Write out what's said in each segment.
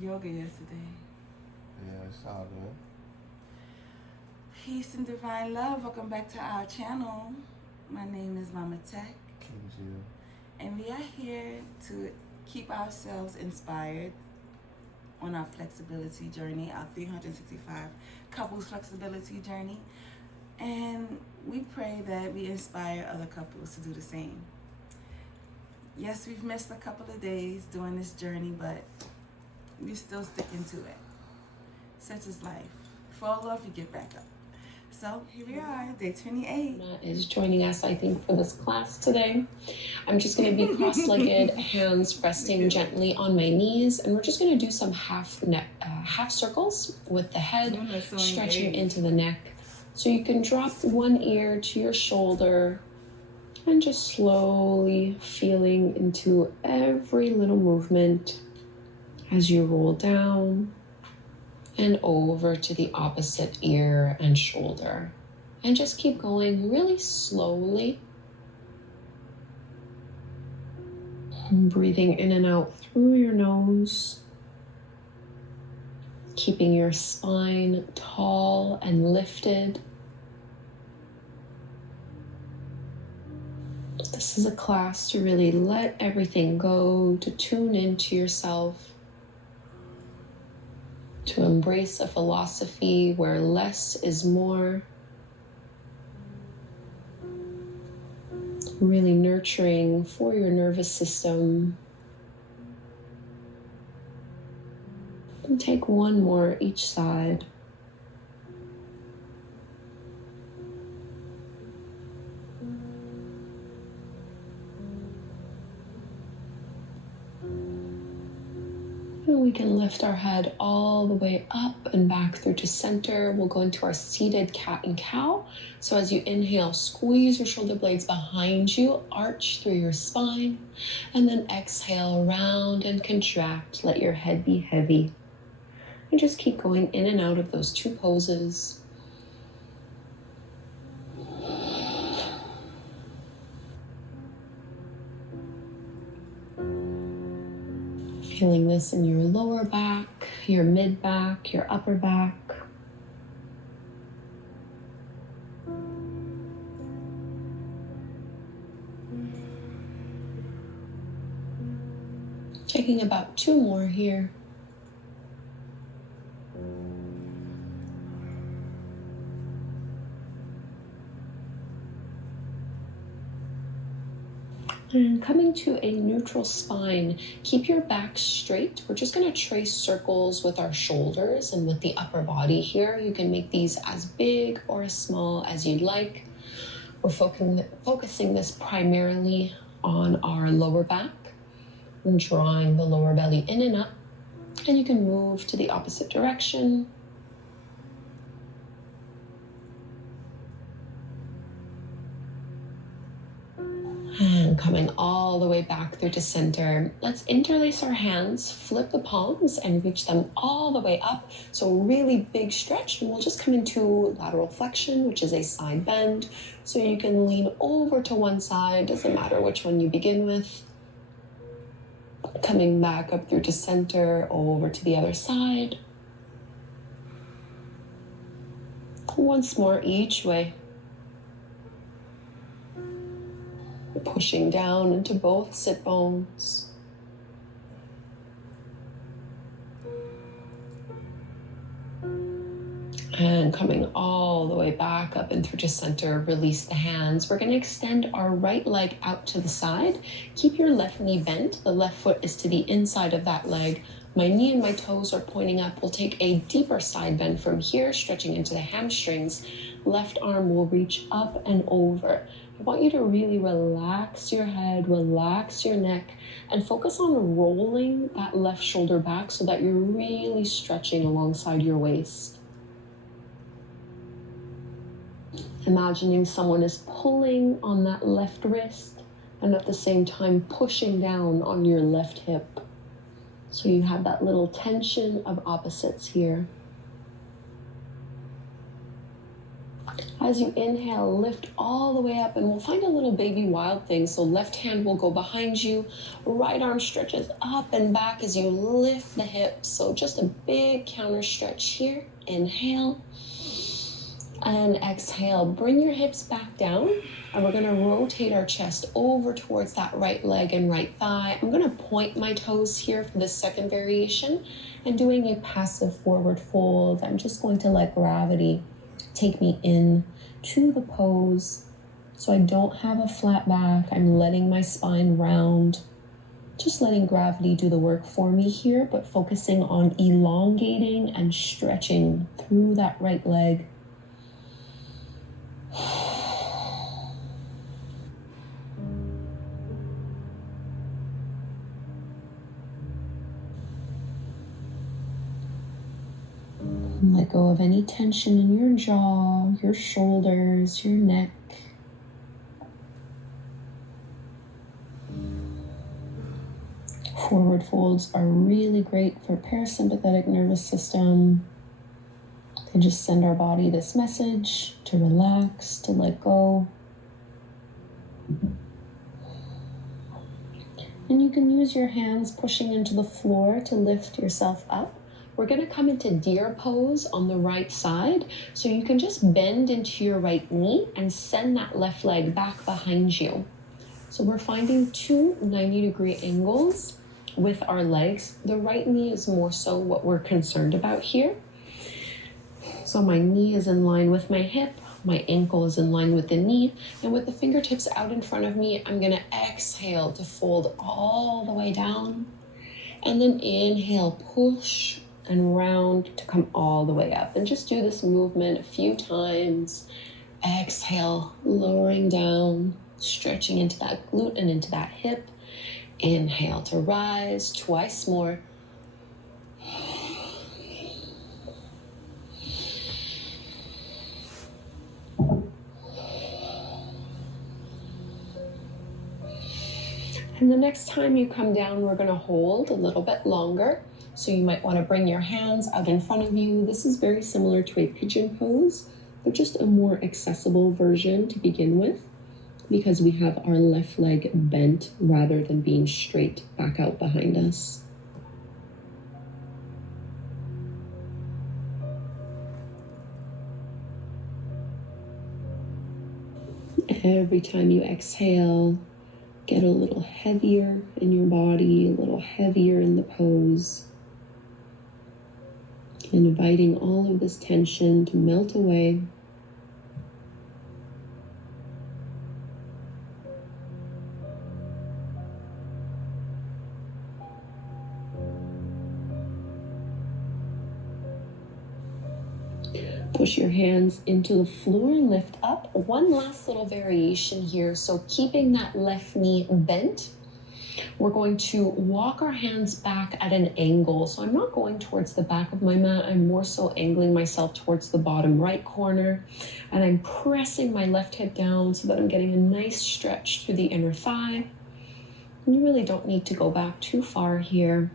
yoga yesterday. Yeah, it's all good. Peace and divine love. Welcome back to our channel. My name is Mama TEC. King Gio. And we are here to keep ourselves inspired on our flexibility journey, our 365 couples flexibility journey. And we pray that we inspire other couples to do the same. Yes, we've missed a couple of days doing this journey, but we're still sticking to it. Such is life. Fall off, you get back up. So here we are, day 28. Is joining us, I think, for this class today. I'm just going to be cross-legged, hands resting gently on my knees, and we're just going to do some half circles with the head stretching into the neck. So you can drop one ear to your shoulder and just slowly feeling into every little movement as you roll down and over to the opposite ear and shoulder. And just keep going really slowly. Breathing in and out through your nose. Keeping your spine tall and lifted. This is a class to really let everything go, to tune into yourself, to embrace a philosophy where less is more. Really nurturing for your nervous system. And take one more each side. And we can lift our head all the way up and back through to center. We'll go into our seated cat and cow. So as you inhale, squeeze your shoulder blades behind you, arch through your spine, and then exhale, round and contract. Let your head be heavy. And just keep going in and out of those two poses. Feeling this in your lower back, your mid back, your upper back. Taking about two more here. And coming to a neutral spine, keep your back straight. We're just going to trace circles with our shoulders and with the upper body here. You can make these as big or as small as you'd like. We're focusing this primarily on our lower back and drawing the lower belly in and up. And you can move to the opposite direction. And coming all the way back through to center. Let's interlace our hands, flip the palms, and reach them all the way up. So really big stretch, and we'll just come into lateral flexion, which is a side bend. So you can lean over to one side, doesn't matter which one you begin with. Coming back up through to center, over to the other side. Once more each way. Pushing down into both sit bones. And coming all the way back up and through to center, release the hands. We're going to extend our right leg out to the side. Keep your left knee bent. The left foot is to the inside of that leg. My knee and my toes are pointing up. We'll take a deeper side bend from here, stretching into the hamstrings. Left arm will reach up and over. I want you to really relax your head, relax your neck, and focus on rolling that left shoulder back so that you're really stretching alongside your waist. Imagining someone is pulling on that left wrist and at the same time pushing down on your left hip. So you have that little tension of opposites here. As you inhale, lift all the way up, and we'll find a little baby wild thing. So left hand will go behind you, right arm stretches up and back as you lift the hips. So just a big counter stretch here. Inhale and exhale. Bring your hips back down, and we're gonna rotate our chest over towards that right leg and right thigh. I'm gonna point my toes here for the second variation and doing a passive forward fold. I'm just going to let gravity take me in to the pose. So I don't have a flat back. I'm letting my spine round, just letting gravity do the work for me here, but focusing on elongating and stretching through that right leg. Let go of any tension in your jaw, your shoulders, your neck. Forward folds are really great for parasympathetic nervous system. They just send our body this message to relax, to let go. And you can use your hands pushing into the floor to lift yourself up. We're going to come into deer pose on the right side. So you can just bend into your right knee and send that left leg back behind you. So we're finding two 90-degree angles with our legs. The right knee is more so what we're concerned about here. So my knee is in line with my hip. My ankle is in line with the knee. And with the fingertips out in front of me, I'm going to exhale to fold all the way down. And then inhale, push and round to come all the way up. And just do this movement a few times. Exhale, lowering down, stretching into that glute and into that hip. Inhale to rise, twice more. And the next time you come down, we're going to hold a little bit longer. So you might want to bring your hands out in front of you. This is very similar to a pigeon pose, but just a more accessible version to begin with, because we have our left leg bent rather than being straight back out behind us. Every time you exhale, get a little heavier in your body, a little heavier in the pose. Inviting all of this tension to melt away. Push your hands into the floor and lift up. One last little variation here. So keeping that left knee bent, we're going to walk our hands back at an angle. So I'm not going towards the back of my mat. I'm more so angling myself towards the bottom right corner. And I'm pressing my left hip down so that I'm getting a nice stretch through the inner thigh. And you really don't need to go back too far here.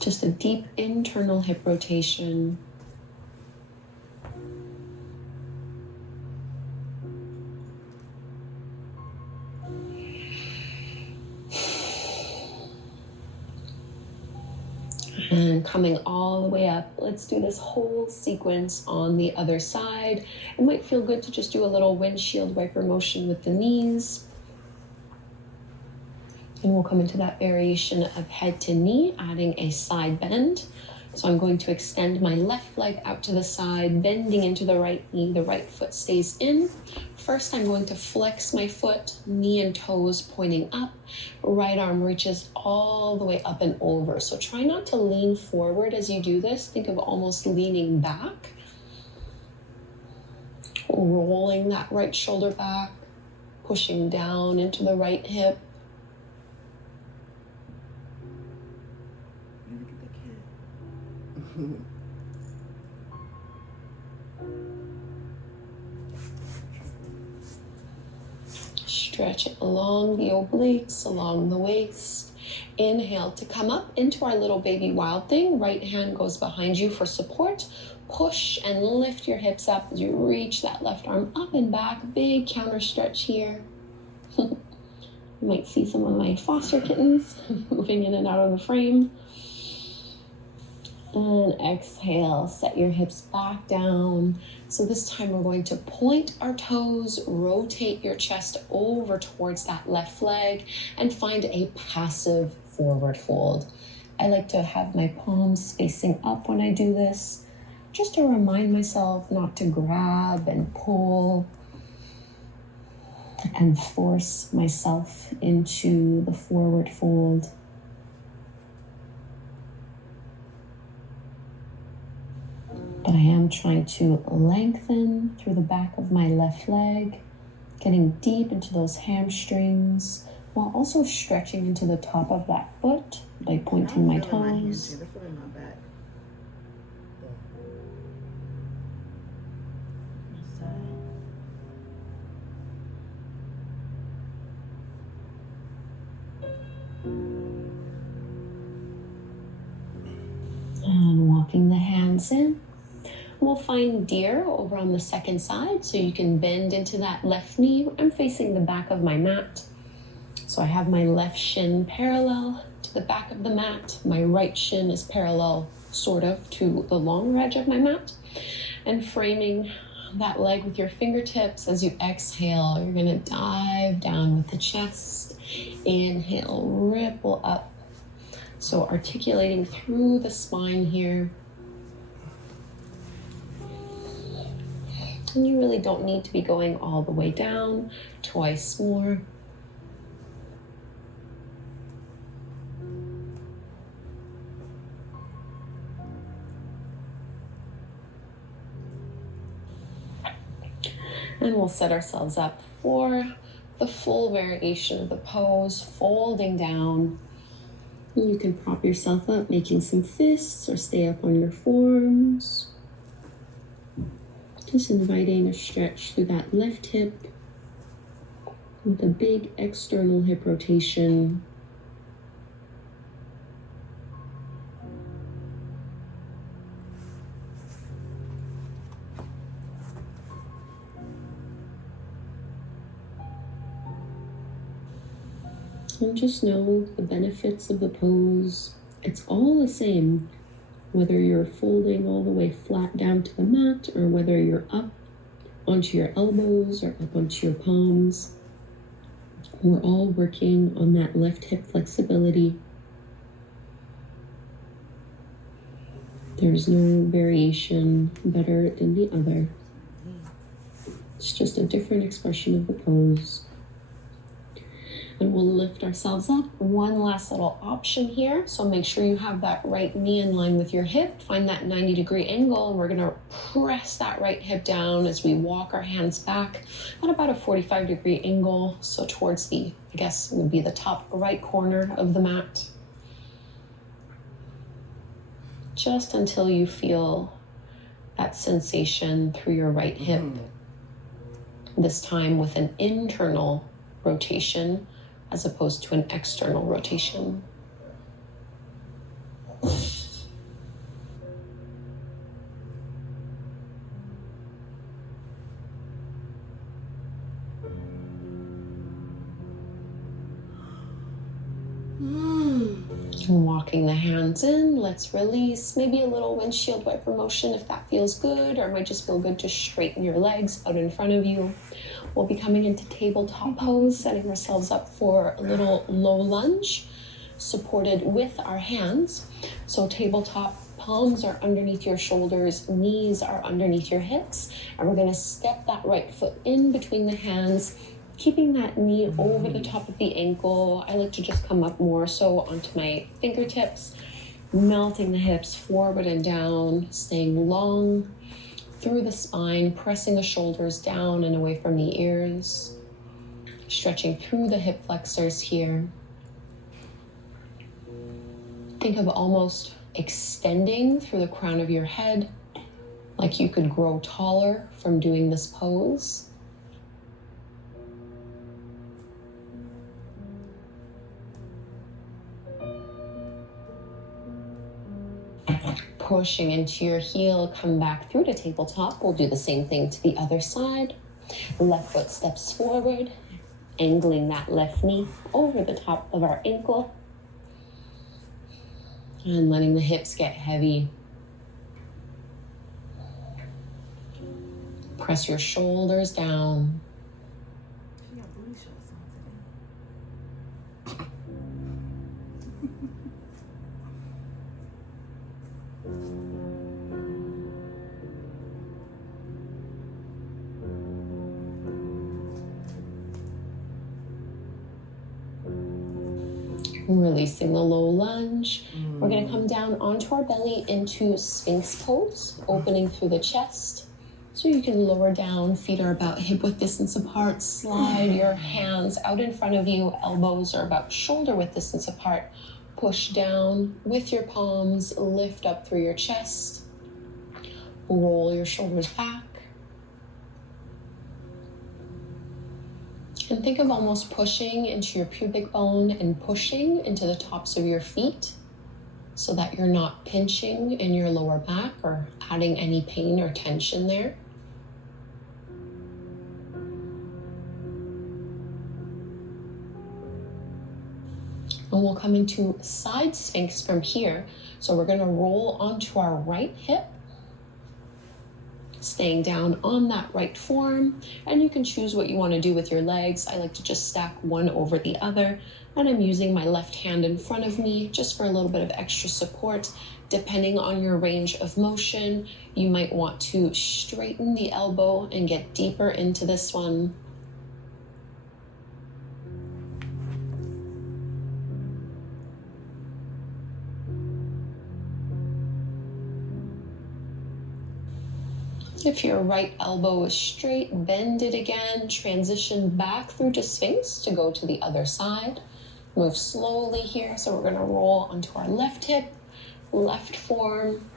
Just a deep internal hip rotation. And coming all the way up, let's do this whole sequence on the other side. It might feel good to just do a little windshield wiper motion with the knees. And we'll come into that variation of head to knee, adding a side bend. So I'm going to extend my left leg out to the side, bending into the right knee. The right foot stays in. First, I'm going to flex my foot, knee and toes pointing up. Right arm reaches all the way up and over. So try not to lean forward as you do this. Think of almost leaning back. Rolling that right shoulder back, pushing down into the right hip. Stretch it along the obliques, along the waist. Inhale to come up into our little baby wild thing. Right hand goes behind you for support. Push and lift your hips up as you reach that left arm up and back. Big counter stretch here. You might see some of my foster kittens moving in and out of the frame. And exhale, set your hips back down. So this time we're going to point our toes, rotate your chest over towards that left leg, and find a passive forward fold. I like to have my palms facing up when I do this, just to remind myself not to grab and pull and force myself into the forward fold. But I am trying to lengthen through the back of my left leg, getting deep into those hamstrings, while also stretching into the top of that foot by pointing my toes. The foot in my back. And walking the hands in. We'll find deer over on the second side, so you can bend into that left knee. I'm facing the back of my mat. So I have my left shin parallel to the back of the mat. My right shin is parallel, sort of, to the longer edge of my mat. And framing that leg with your fingertips as you exhale, you're gonna dive down with the chest. Inhale, ripple up. So articulating through the spine here. And you really don't need to be going all the way down. Twice more. And we'll set ourselves up for the full variation of the pose, folding down. And you can prop yourself up, making some fists, or stay up on your forearms. Just inviting a stretch through that left hip with a big external hip rotation. And just know the benefits of the pose. It's all the same. Whether you're folding all the way flat down to the mat, or whether you're up onto your elbows or up onto your palms, we're all working on that left hip flexibility. There's no variation better than the other. It's just a different expression of the pose. And we'll lift ourselves up. One last little option here. So make sure you have that right knee in line with your hip. Find that 90-degree angle. And we're gonna press that right hip down as we walk our hands back at about a 45-degree angle. So towards the, I guess it would be the top right corner of the mat. Just until you feel that sensation through your right hip. This time with an internal rotation as opposed to an external rotation. And walking the hands in, let's release. Maybe a little windshield wiper motion if that feels good, or it might just feel good to straighten your legs out in front of you. We'll be coming into tabletop pose, setting ourselves up for a little low lunge, supported with our hands. So tabletop, palms are underneath your shoulders, knees are underneath your hips, and we're gonna step that right foot in between the hands, keeping that knee over the top of the ankle. I like to just come up more so onto my fingertips, melting the hips forward and down, staying long through the spine, pressing the shoulders down and away from the ears, stretching through the hip flexors here. Think of almost extending through the crown of your head, like you could grow taller from doing this pose. Pushing into your heel, come back through to tabletop. We'll do the same thing to the other side. Left foot steps forward, angling that left knee over the top of our ankle. And letting the hips get heavy. Press your shoulders down. She got booty shorts on today. Releasing the low lunge. We're going to come down onto our belly into Sphinx pose, opening through the chest. So you can lower down, feet are about hip width distance apart. Slide your hands out in front of you, elbows are about shoulder width distance apart. Push down with your palms, lift up through your chest. Roll your shoulders back. And think of almost pushing into your pubic bone and pushing into the tops of your feet so that you're not pinching in your lower back or adding any pain or tension there. And we'll come into side Sphinx from here. So we're going to roll onto our right hip, staying down on that right form. And you can choose what you want to do with your legs. I like to just stack one over the other. And I'm using my left hand in front of me just for a little bit of extra support. Depending on your range of motion, you might want to straighten the elbow and get deeper into this one. If your right elbow is straight, bend it again, transition back through to Sphinx to go to the other side. Move slowly here, so we're gonna roll onto our left hip, left form.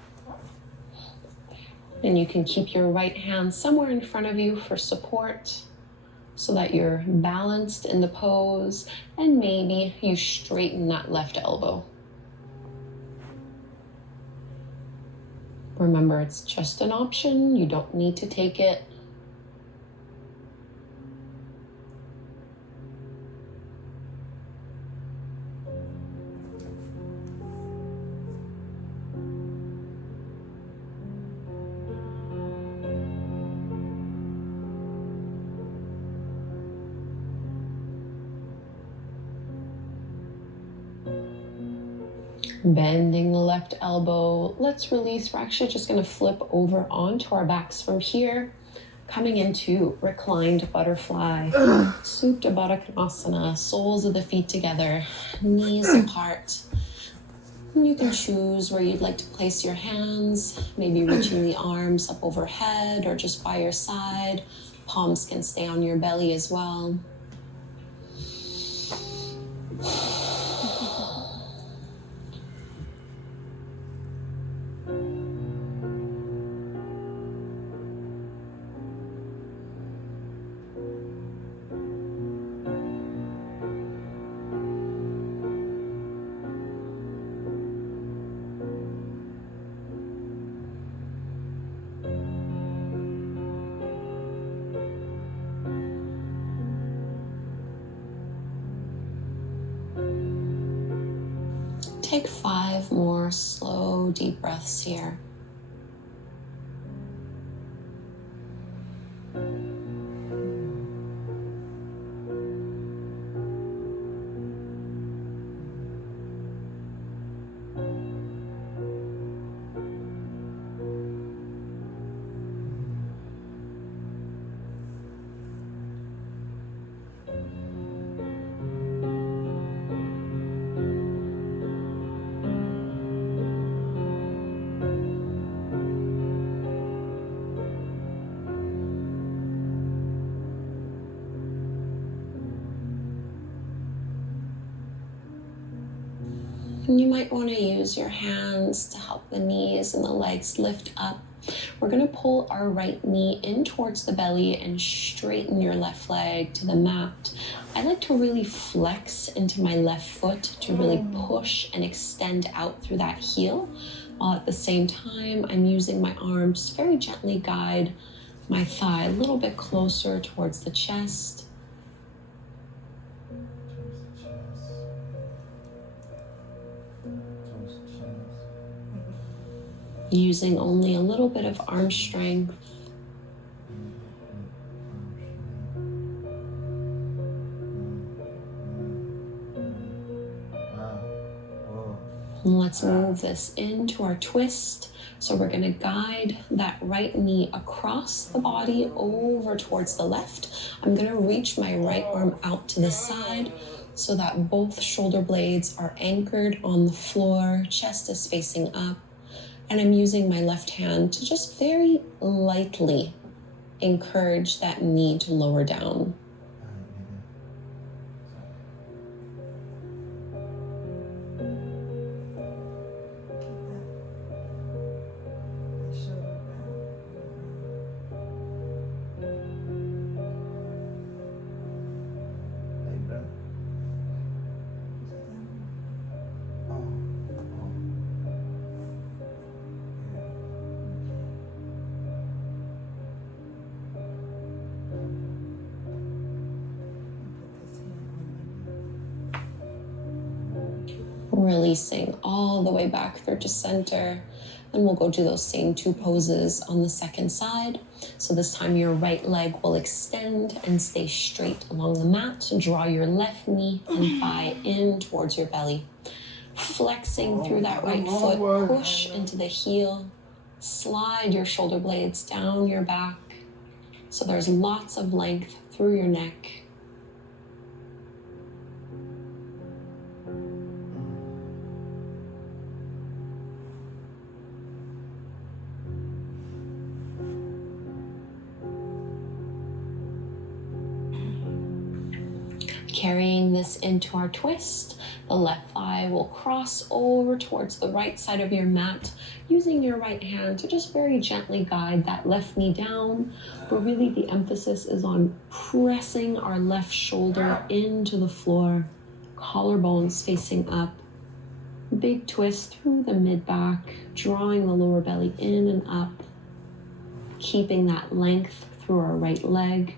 And you can keep your right hand somewhere in front of you for support so that you're balanced in the pose, and maybe you straighten that left elbow. Remember, it's just an option. You don't need to take it. Bending the left elbow. Let's release. We're actually just going to flip over onto our backs from here, coming into reclined butterfly, Supta Baddha Konasana, soles of the feet together, knees apart. And you can choose where you'd like to place your hands, maybe reaching the arms up overhead or just by your side. Palms can stay on your belly as well. Take 5 more slow, deep breaths here. And you might want to use your hands to help the knees and the legs lift up We're going to pull our right knee in towards the belly and straighten your left leg to the mat. I like to really flex into my left foot to really push and extend out through that heel, while at the same time I'm using my arms to very gently guide my thigh a little bit closer towards the chest. Using only a little bit of arm strength. And let's move this into our twist. So we're going to guide that right knee across the body over towards the left. I'm going to reach my right arm out to the side so that both shoulder blades are anchored on the floor, chest is facing up. And I'm using my left hand to just very lightly encourage that knee to lower down. Releasing all the way back through to center. And we'll go do those same two poses on the second side. So this time your right leg will extend and stay straight along the mat. Draw your left knee and thigh in towards your belly. Flexing through that right foot, push into the heel. Slide your shoulder blades down your back. So there's lots of length through your neck. Carrying this into our twist, the left thigh will cross over towards the right side of your mat, using your right hand to just very gently guide that left knee down, but really the emphasis is on pressing our left shoulder into the floor, collarbones facing up. Big twist through the mid-back, drawing the lower belly in and up, keeping that length through our right leg.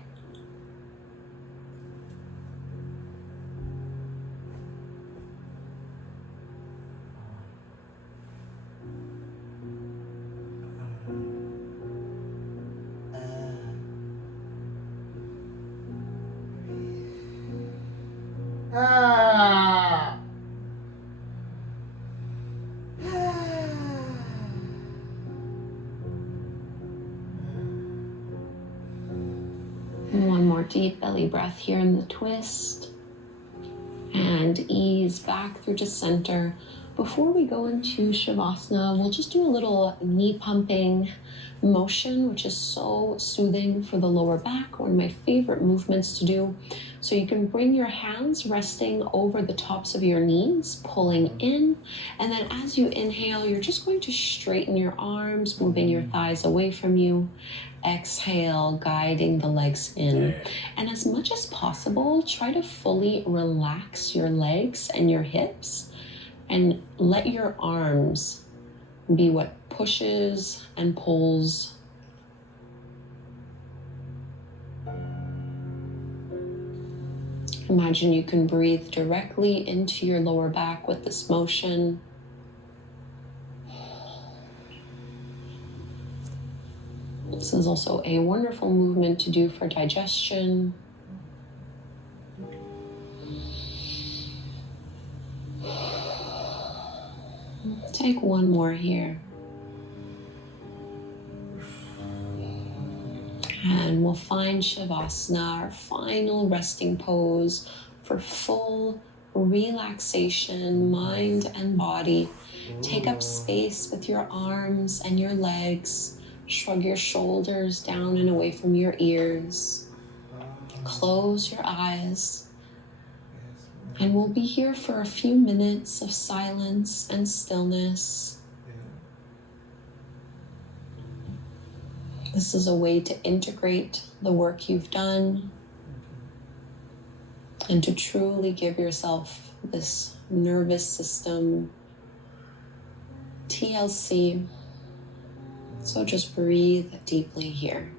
One more deep belly breath here in the twist. And ease back through to center. Before we go into Shavasana, we'll just do a little knee pumping motion, which is so soothing for the lower back. One of my favorite movements to do. So you can bring your hands resting over the tops of your knees, pulling in. And then as you inhale, you're just going to straighten your arms, moving your thighs away from you. Exhale, guiding the legs in. And as much as possible, try to fully relax your legs and your hips and let your arms be what pushes and pulls. Imagine you can breathe directly into your lower back with this motion. This is also a wonderful movement to do for digestion. Take one more here. And we'll find Shavasana, our final resting pose for full relaxation, mind and body. Take up space with your arms and your legs. Shrug your shoulders down and away from your ears. Close your eyes. And we'll be here for a few minutes of silence and stillness. This is a way to integrate the work you've done and to truly give yourself this nervous system TLC. So just breathe deeply here.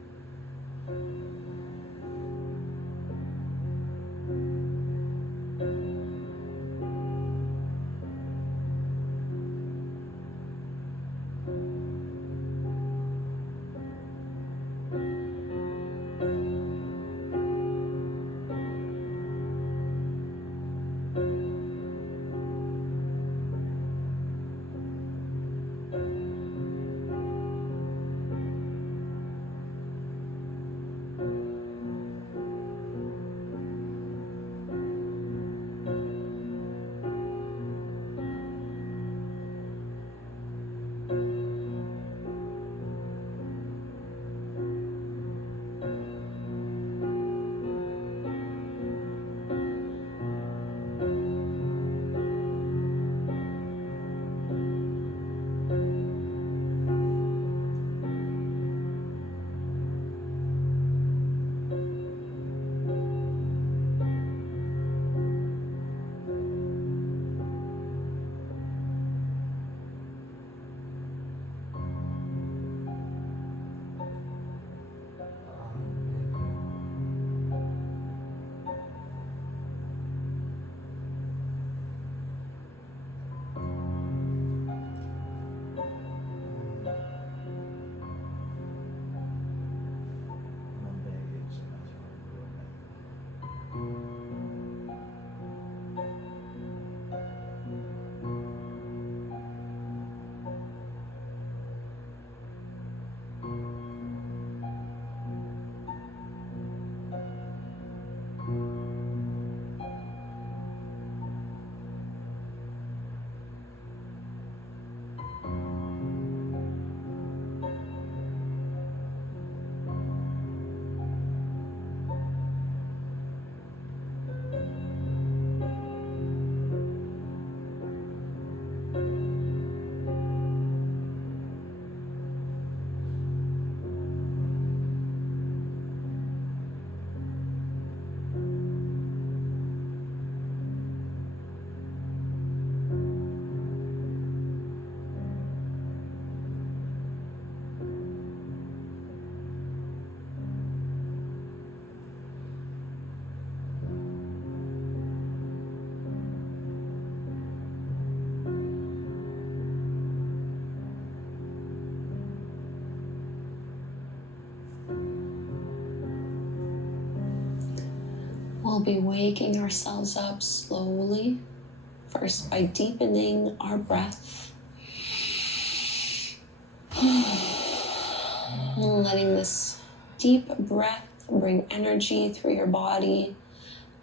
We'll be waking ourselves up slowly, first by deepening our breath, letting this deep breath bring energy through your body,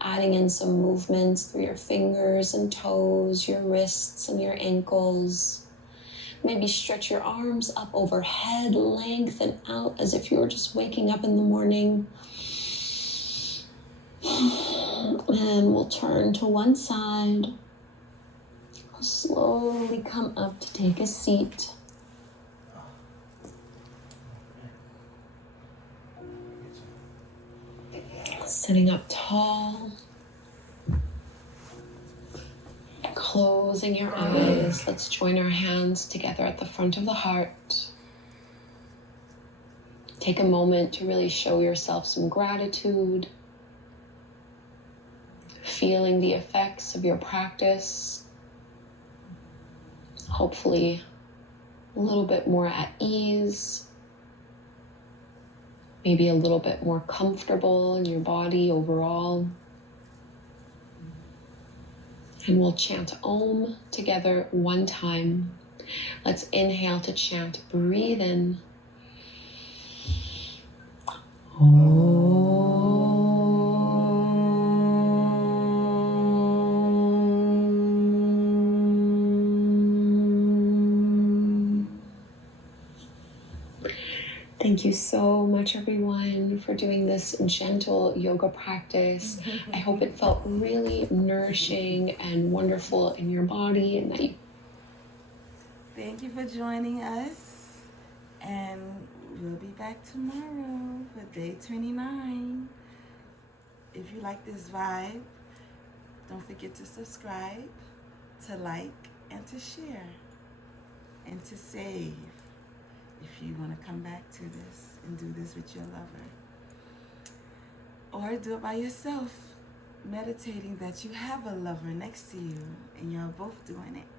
adding in some movements through your fingers and toes, your wrists and your ankles. Maybe stretch your arms up overhead, lengthen out as if you were just waking up in the morning. And we'll turn to one side. Slowly come up to take a seat. Sitting up tall. Closing your eyes. Let's join our hands together at the front of the heart. Take a moment to really show yourself some gratitude. Feeling the effects of your practice. Hopefully a little bit more at ease. Maybe a little bit more comfortable in your body overall. And we'll chant Om together one time. Let's inhale to chant. Breathe in. Om. Thank you so much, everyone, for doing this gentle yoga practice. I hope it felt really nourishing and wonderful in your body, and that you... Thank you for joining us, and we'll be back tomorrow for day 29. If you like this vibe, don't forget to subscribe, to like, and to share, and to save if you want to come back to this and do this with your lover. Or do it by yourself, meditating that you have a lover next to you and you're both doing it.